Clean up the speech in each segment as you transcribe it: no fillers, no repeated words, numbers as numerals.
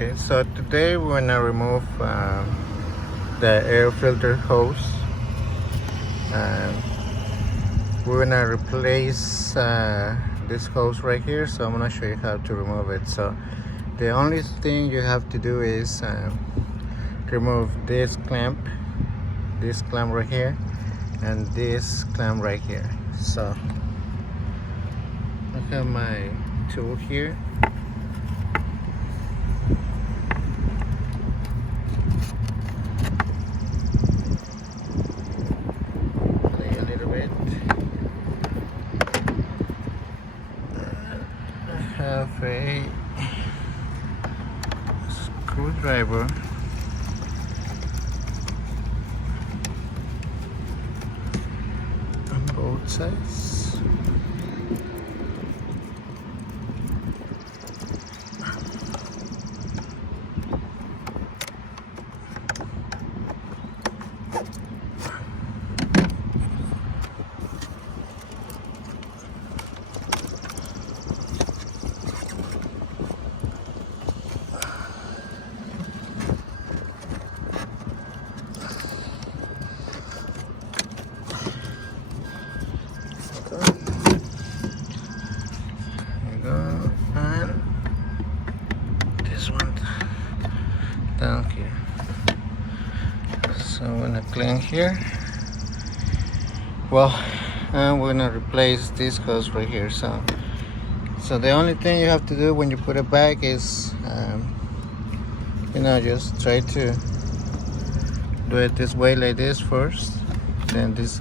Okay, so today we're gonna remove the air filter hose, and we're gonna replace this hose right here. So I'm gonna show you how to remove it. So the only thing you have to do is remove this clamp right here, and this clamp right here. So I have my tool here. A little bit. I have a screwdriver. On both sides. Down here. So I'm gonna clean here. Well, I'm gonna replace this hose right here. So the only thing you have to do when you put it back is just try to do it this way, like this first, then this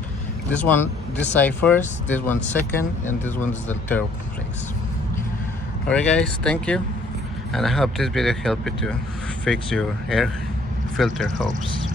side first, this one second, and this one is the third place. Alright guys, thank you, and I hope this video helped you to fix your air filter hose.